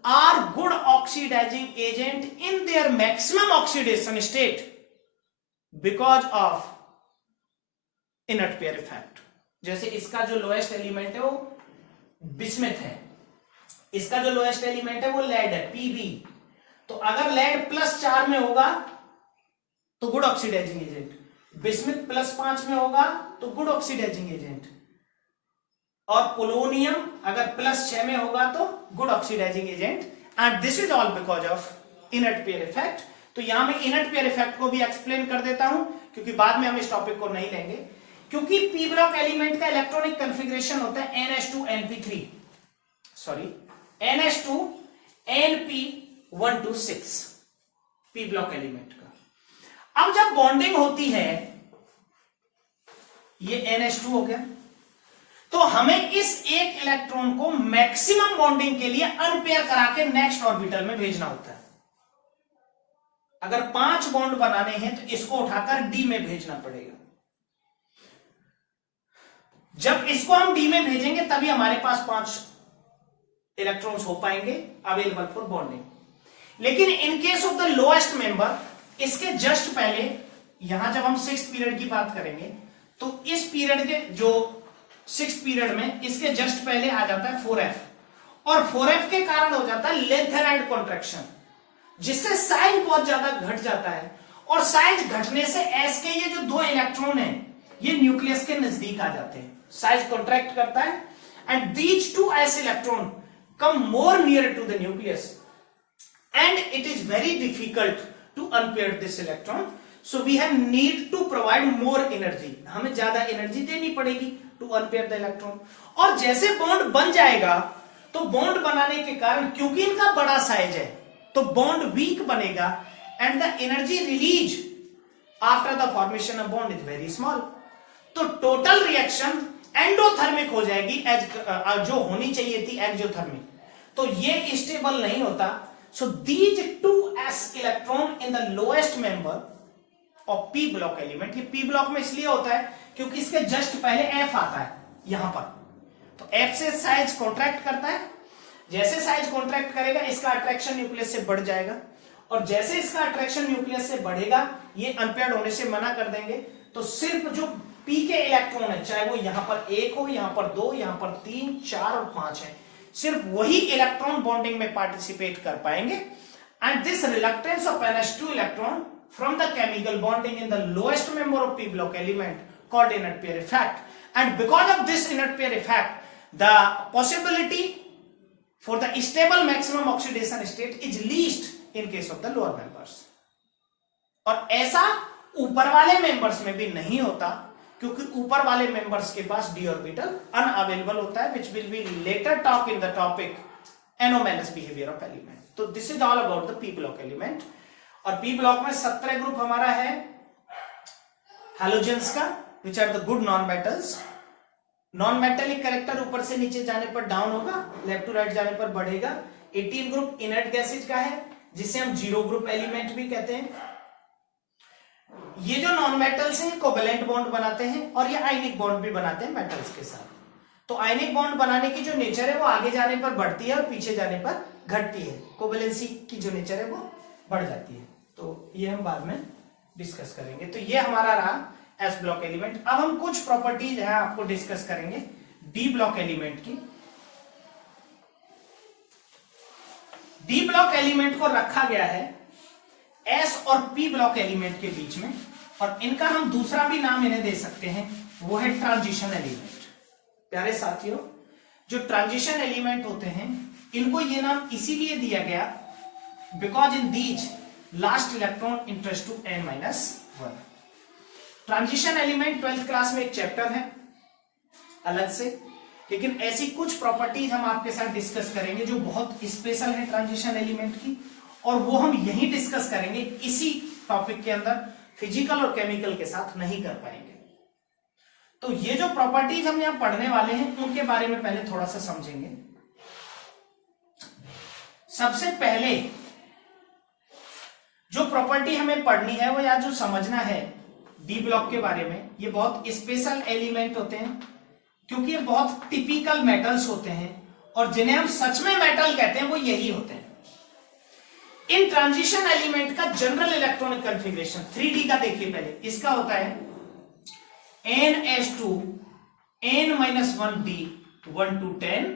are good oxidizing agent in their maximum oxidation state because of inert pair effect। जैसे इसका जो lowest element है वो bismuth है, इसका जो lowest element है वो लेड है Pb, तो अगर लेड +4 में होगा तो गुड ऑक्सीडाइजिंग एजेंट, बिस्मथ +5 में होगा तो गुड ऑक्सीडाइजिंग एजेंट, और पोलोनियम अगर +6 में होगा तो good oxidising agent. And this is all because of inert pair effect. तो यहां मैं इनर्ट पेयर इफेक्ट को भी एक्सप्लेन कर देता हूं क्योंकि बाद में हम इस टॉपिक को नहीं लेंगे, क्योंकि पी ब्लॉक एलिमेंट का इलेक्ट्रॉनिक कन्फिग्रेशन होता है NH2 sorry NH2 P block element का। अब जब बॉन्डिंग होती है, ये NH2 हो गया, तो हमें इस एक इलेक्ट्रॉन को मैक्सिमम बॉन्डिंग के लिए अनपेयर करा के नेक्स्ट ऑर्बिटल में भेजना होता है। अगर 5 बॉन्ड बनाने हैं तो इसको उठाकर डी में भेजना पड़ेगा। जब इसको हम डी में भेजेंगे तभी हमारे पास 5 इलेक्ट्रॉन्स हो पाएंगे अवेलेबल फॉर बॉन्डिंग। लेकिन in case of the lowest member, इसके जस्ट पहले, यहां जब हम 6th पीरियड की बात करेंगे तो इस पीरियड के जो 6th पीरियड में इसके जस्ट पहले आ जाता है 4f, और 4f के कारण हो जाता है लेंथर एंड कॉन्ट्रैक्शन, जिससे साइज बहुत ज्यादा घट जाता है, और साइज घटने से s के ये जो 2 इलेक्ट्रॉन हैं ये न्यूक्लियस के नजदीक आ जाते हैं, साइज कॉन्ट्रैक्ट करता है, and these 2 s electron come more near to the nucleus and it is very difficult to unpair this electron, so we have need to provide more energy, हमें ज्यादा एनर्जी देनी पड़ेगी टू अनपेयर द इलेक्ट्रॉन। और जैसे bond बन जाएगा तो bond बनाने के कारण, क्योंकि इनका बड़ा साइज है, तो बॉन्ड वीक बनेगा and the energy release after the formation of bond is very small. तो टोटल रिएक्शन एंडोथर्मिक हो जाएगी, जो होनी चाहिए थी एक्सोथर्मिक, तो ये स्टेबल नहीं होता। So these 2s electron in the lowest member of P block element, ये पी ब्लॉक में इसलिए होता है क्योंकि इसके जस्ट पहले f आता है यहां पर, तो f से साइज कॉन्ट्रैक्ट करता है, जैसे साइज कॉन्ट्रैक्ट करेगा इसका अट्रैक्शन न्यूक्लियस से बढ़ जाएगा, और जैसे इसका अट्रैक्शन न्यूक्लियस से बढ़ेगा ये अनपेयर्ड होने से मना कर देंगे, तो सिर्फ जो p के इलेक्ट्रॉन है, चाहे वो यहां पर 1 हो, यहां पर 2, यहां पर 3, 4 और 5 है, सिर्फ वही इलेक्ट्रॉन बॉन्डिंग में पार्टिसिपेट कर पाएंगे। And this reluctance of NH2 electron from the chemical bonding in the lowest member of p block element called inert pair effect, and because of this inert pair effect the possibility for the stable maximum oxidation state is least in case of the lower members। और ऐसा ऊपर वाले members में भी नहीं होता क्योंकि ऊपर वाले मेंबर्स के पास d ऑर्बिटल अनअवेलेबल होता है, which will be later talk in the topic anomalous behavior of element। तो this is all about the p block element। और पी ब्लॉक में 17 ग्रुप हमारा है हैलोजेंस का, which are the good non metals. Non metallic character ऊपर से नीचे जाने पर डाउन होगा, लेफ्ट टू राइट जाने पर बढ़ेगा। 18 ग्रुप इनर्ट गैसेज का है जिसे हम 0 ग्रुप एलिमेंट भी कहते हैं। ये जो नॉन मेटल्स हैं कोवेलेंट बॉन्ड बनाते हैं और ये आयनिक बॉन्ड भी बनाते हैं मेटल्स के साथ। तो आयनिक बॉन्ड बनाने की जो नेचर है वो आगे जाने पर बढ़ती है और पीछे जाने पर घटती है, कोवेलेंसी की जो नेचर है वो बढ़ जाती है। तो ये हम बाद में डिस्कस करेंगे। तो ये हमारा रहा एस ब्लॉक एलिमेंट। अब हम कुछ प्रॉपर्टीज है आपको डिस्कस करेंगे डी ब्लॉक एलिमेंट की। डी ब्लॉक एलिमेंट को रखा गया है एस और पी ब्लॉक एलिमेंट के बीच में, और इनका हम दूसरा भी नाम इन्हें दे सकते हैं, वो है ट्रांजिशन एलिमेंट। प्यारे साथियों, जो ट्रांजिशन एलिमेंट होते हैं इनको ये नाम इसीलिए दिया गया because in these last electron interest to n-1। Transition element 12th class में एक चैप्टर है अलग से, लेकिन ऐसी कुछ प्रॉपर्टीज हम आपके साथ डिस्कस करेंगे जो बहुत स्पेशल है ट्रांजिशन एलिमेंट की, और वो हम यही डिस्कस करेंगे इसी टॉपिक के अंदर, फिजिकल और केमिकल के साथ नहीं कर पाएंगे। तो ये जो प्रॉपर्टीज हम यहां पढ़ने वाले हैं उनके बारे में पहले थोड़ा सा समझेंगे। सबसे पहले जो प्रॉपर्टी हमें पढ़नी है वो या जो समझना है डी ब्लॉक के बारे में, ये बहुत स्पेशल एलिमेंट होते हैं क्योंकि ये बहुत टिपिकल मेटल्स होते हैं, और जिन्हें हम सच में मेटल कहते हैं वो यही होते हैं। इन ट्रांजिशन एलिमेंट का जनरल इलेक्ट्रॉनिक कॉन्फ़िगरेशन 3D का देखिए पहले, इसका होता है NS2 n-1d 1 to 10।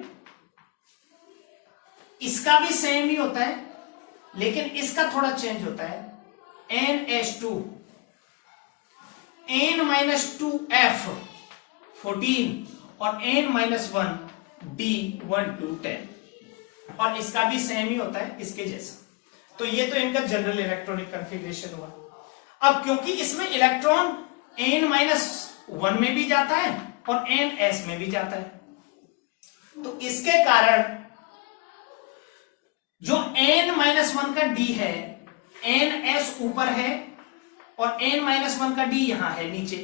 इसका भी सेम ही होता है, लेकिन इसका थोड़ा चेंज होता है NS2 n-2f 14 और n-1d 1 to 10, और इसका भी सेम ही होता है इसके जैसा। तो ये तो इनका जनरल इलेक्ट्रॉनिक कॉन्फ़िगरेशन हुआ। अब क्योंकि इसमें इलेक्ट्रॉन n-1 में भी जाता है और ns में भी जाता है, तो इसके कारण जो n-1 का d है, ns ऊपर है और n-1 का d यहां है नीचे।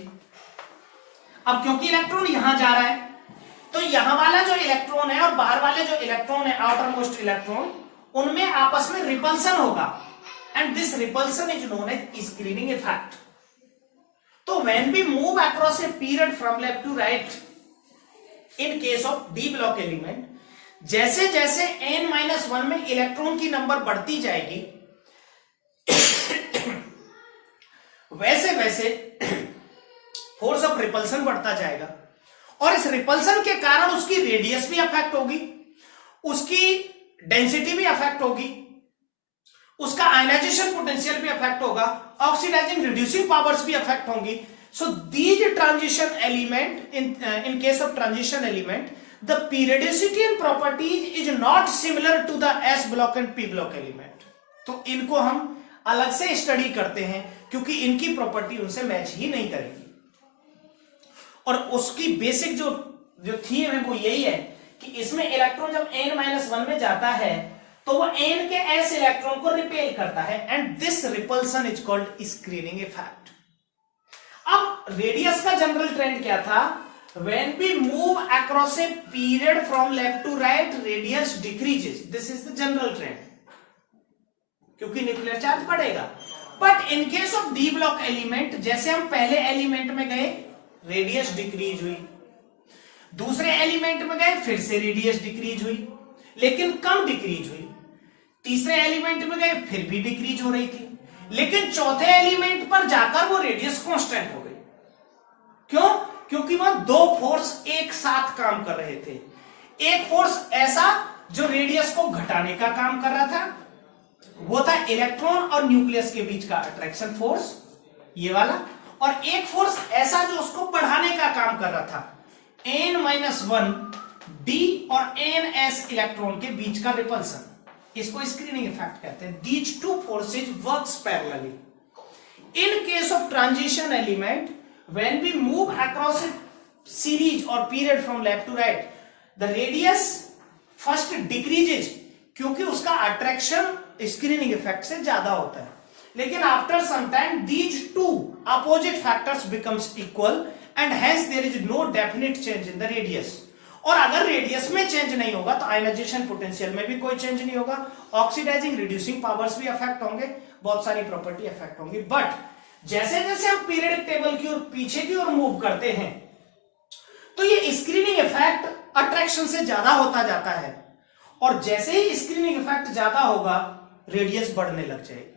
अब क्योंकि इलेक्ट्रॉन यहां जा रहा है तो यहां वाला जो इलेक्ट्रॉन है और बाहर वाले जो इलेक्ट्रॉन है, आउटर मोस्ट इलेक्ट्रॉन, उनमें आपस में रिपल्सन होगा, and this repulsion is known as screening effect. तो when we move across a period from left to right in case of d block element, जैसे जैसे n-1 में इलेक्ट्रॉन की नंबर बढ़ती जाएगी वैसे वैसे फोर्स ऑफ रिपल्सन बढ़ता जाएगा, और इस रिपल्सन के कारण उसकी रेडियस भी अफेक्ट होगी, उसकी डेंसिटी भी अफेक्ट होगी, उसका आयनाइजेशन पोटेंशियल भी अफेक्ट होगा, ऑक्सीडाइजिंग रिड्यूसिंग पावर्स भी अफेक्ट होंगी। So these transition element in case of transition element the periodicity and properties is not similar to the s block and p block element. तो इनको हम अलग से study करते हैं क्योंकि इनकी प्रॉपर्टी उनसे मैच ही नहीं करेगी, और उसकी बेसिक जो थीम है वो यही है कि इसमें इलेक्ट्रॉन जब n-1 में जाता है तो वो n के s इलेक्ट्रॉन को रिपेल करता है, and this repulsion is called screening effect. अब रेडियस का जनरल ट्रेंड क्या था? When we move across a period from left to right, radius decreases. This is the general trend. क्योंकि nuclear charge बढ़ेगा। But in case of d block element, जैसे हम पहले element में गए रेडियस डिक्रीज हुई, दूसरे एलिमेंट में गए फिर से रेडियस डिक्रीज हुई, लेकिन कम डिक्रीज हुई, तीसरे एलिमेंट में गए फिर भी डिक्रीज हो रही थी, लेकिन चौथे एलिमेंट पर जाकर वो रेडियस कांस्टेंट हो गई। क्यों? क्योंकि वह दो फोर्स एक साथ काम कर रहे थे। एक फोर्स ऐसा जो रेडियस को घटाने का काम कर रहा था, वो था इलेक्ट्रॉन और न्यूक्लियस के बीच का अट्रैक्शन फोर्स, ये वाला, और एक फोर्स ऐसा जो उसको बढ़ाने का काम कर रहा था, n-1 d और ns इलेक्ट्रॉन के बीच का रिपल्सन। इसको स्क्रीनिंग इफेक्ट कहते हैं। These two forces works parallelly. In case of transition element, when we move across a series or period from left to right, the radius first decreases क्योंकि उसका attraction screening effect से ज्यादा होता है, लेकिन after some time these two opposite factors becomes equal and hence there is no definite change in the radius. और अगर radius में चेंज नहीं होगा तो आयनाइजेशन पोटेंशियल में भी कोई चेंज नहीं होगा, ऑक्सीडाइजिंग रिड्यूसिंग पावर्स भी अफेक्ट होंगे, बहुत सारी प्रॉपर्टी अफेक्ट होंगी। बट जैसे जैसे हम पीरियडिक टेबल की ओर पीछे की ओर मूव करते हैं तो ये स्क्रीनिंग इफेक्ट अट्रैक्शन से ज्यादा होता जाता है, और जैसे ही स्क्रीनिंग इफेक्ट ज्यादा होगा रेडियस बढ़ने लग जाएगी।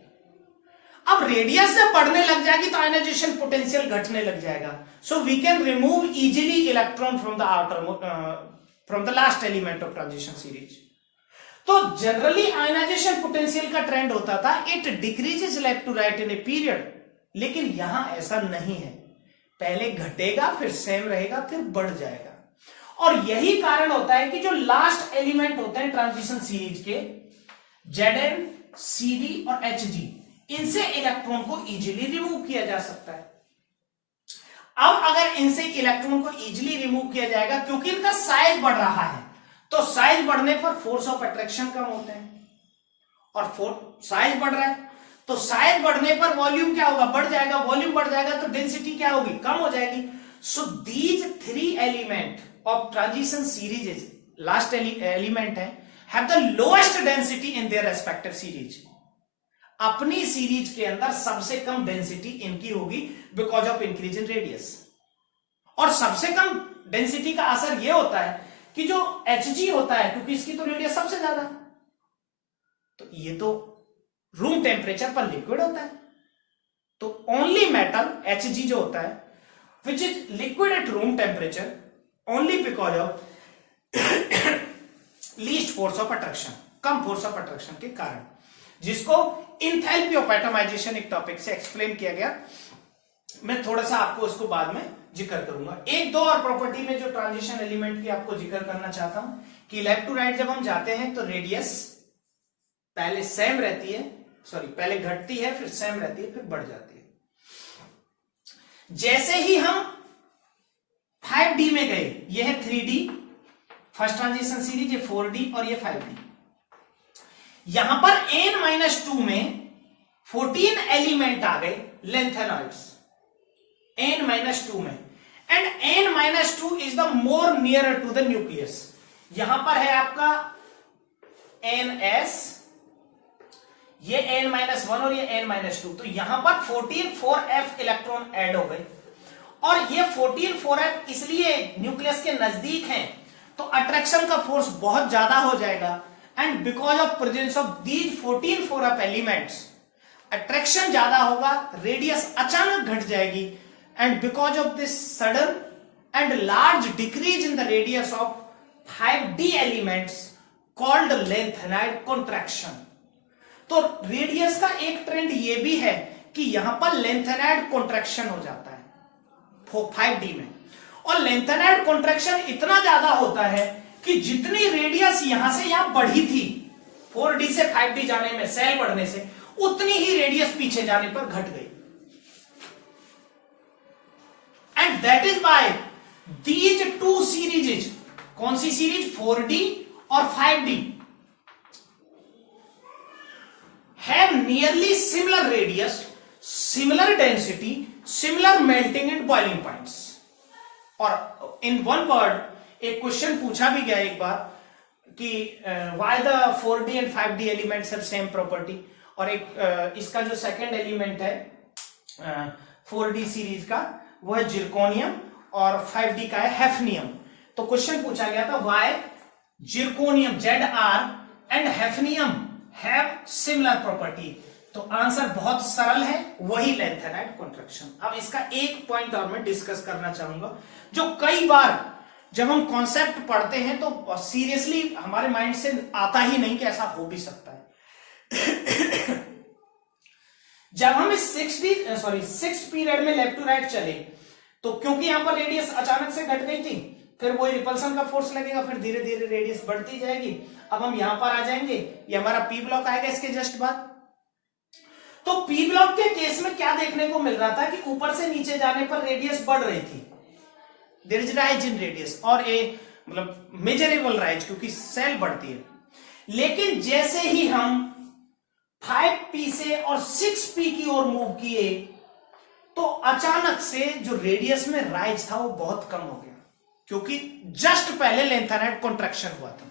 अब रेडियस जब बढ़ने लग जाएगी तो आयनाइजेशन पोटेंशियल घटने लग जाएगा. So we can remove easily electron from the outer from the last element of transition series. तो जनरली आयनाइजेशन पोटेंशियल का ट्रेंड होता था it decreases left to right in a period, लेकिन यहां ऐसा नहीं है. पहले घटेगा, फिर सेम रहेगा, फिर बढ़ जाएगा. और यही कारण होता है कि जो लास्ट एलिमेंट होते हैं ट्रांजिशन सीरीज के, Zn, Cv और Hg, इनसे इलेक्ट्रॉन को इजीली रिमूव किया जा सकता है. अब अगर इनसे इलेक्ट्रॉन को इजीली रिमूव किया जाएगा, क्योंकि इनका साइज बढ़ रहा है, तो साइज बढ़ने पर फोर्स ऑफ अट्रैक्शन कम होते हैं. और साइज बढ़ रहा है तो साइज बढ़ने पर वॉल्यूम क्या होगा, बढ़ जाएगा. वॉल्यूम बढ़ जाएगा तो डेंसिटी क्या होगी, कम हो जाएगी. So these three element of transition series, last element है, have the lowest density in their respective series. अपनी सीरीज के अंदर सबसे कम डेंसिटी इनकी होगी because of increase in radius. और सबसे कम डेंसिटी का असर यह होता है कि जो Hg होता है, क्योंकि इसकी तो रेडियस सबसे ज्यादा है, तो ये तो रूम टेम्परेचर पर लिक्विड होता है. तो ओनली मेटल Hg जो होता है which is liquid at room temperature only because of least force of attraction, come force of attraction के कारण, जिसको इंथैल्पी ऑफ एटमाइजेशन एक टॉपिक से एक्सप्लेन किया गया. मैं थोड़ा सा आपको इसको बाद में जिक्र करूंगा. एक दो और प्रॉपर्टी में जो ट्रांजिशन एलिमेंट की आपको जिक्र करना चाहता हूं कि लेफ्ट टू राइट जब हम जाते हैं तो रेडियस पहले सेम रहती है, पहले घटती है, फिर सेम रहती है, फिर बढ़ जाती है. जैसे ही हम 5D में गए, यह है 3D फर्स्ट ट्रांजिशन सीरीज, ये 4D और ये 5D. यहां पर n-2 में 14 एलिमेंट आ गए लेंथेनॉइड्स n-2 में, and n-2 is the more nearer to the nucleus. यहां पर है आपका ns, ये n-1 और ये n-2, तो यहां पर 14-4f इलेक्ट्रॉन ऐड हो गए. और ये 14-4f इसलिए न्यूक्लियस के नजदीक हैं, तो अट्रैक्शन का फोर्स बहुत ज्यादा हो जाएगा. And because of presence of these 14-4f elements, attraction ज्यादा होगा, रेडियस अचानक घट जाएगी. And because of this sudden and large decrease in the radius of 5D elements called lanthanide contraction. तो रेडियस का एक ट्रेंड ये भी है कि यहां पर लेंथेनाइड कॉन्ट्रैक्शन हो जाता है 5D में. और लेंथेनाइड कॉन्ट्रैक्शन इतना ज्यादा होता है कि जितनी रेडियस यहां से यहां बढ़ी थी 4D से 5D जाने में, सेल बढ़ने से, उतनी ही रेडियस पीछे जाने पर घट गई. And that is by these two series, कौन सी सीरीज, 4D और 5D, have nearly similar radius, similar density, similar melting and boiling points. और in one word एक क्वेश्चन पूछा भी गया एक बार कि why the 4D and 5D elements have same property. और एक इसका जो सेकंड एलिमेंट है 4D सीरीज का, वो है जिरकोनियम, और 5D का है हैफनियम. तो क्वेश्चन पूछा गया था why zirconium Zr and hafnium have similar property. तो आंसर बहुत सरल है, वही लेंथेनाइड कॉन्ट्रैक्शन. अब इसका एक पॉइंट और मैं डिस्कस करना चाहूंगा, जो कई बार जब हम कॉन्सेप्ट पढ़ते हैं तो सीरियसली हमारे माइंड से आता ही नहीं कि ऐसा हो भी सकता है. जब हम इस 6 पीरियड में लेफ्ट टू राइट चले, तो क्योंकि यहां पर रेडियस अचानक से घट गई थी, फिर वही रिपल्सन का फोर्स लगेगा, फिर धीरे धीरे रेडियस बढ़ती जाएगी. अब हम यहां पर आ जाएंगे, ये हमारा पी ब्लॉक आएगा इसके जस्ट बाद. तो पी ब्लॉक के केस में क्या देखने को मिल रहा था कि ऊपर से नीचे जाने पर रेडियस बढ़ रही थी, there is rise in radius, और मतलब मेजरेबल राइज, क्योंकि सेल बढ़ती है. लेकिन जैसे ही हम 5p से और 6p की ओर मूव किए, तो अचानक से जो रेडियस में राइज था वो बहुत कम हो गया, क्योंकि जस्ट पहले लेंथेनाइड कॉन्ट्रैक्शन हुआ था.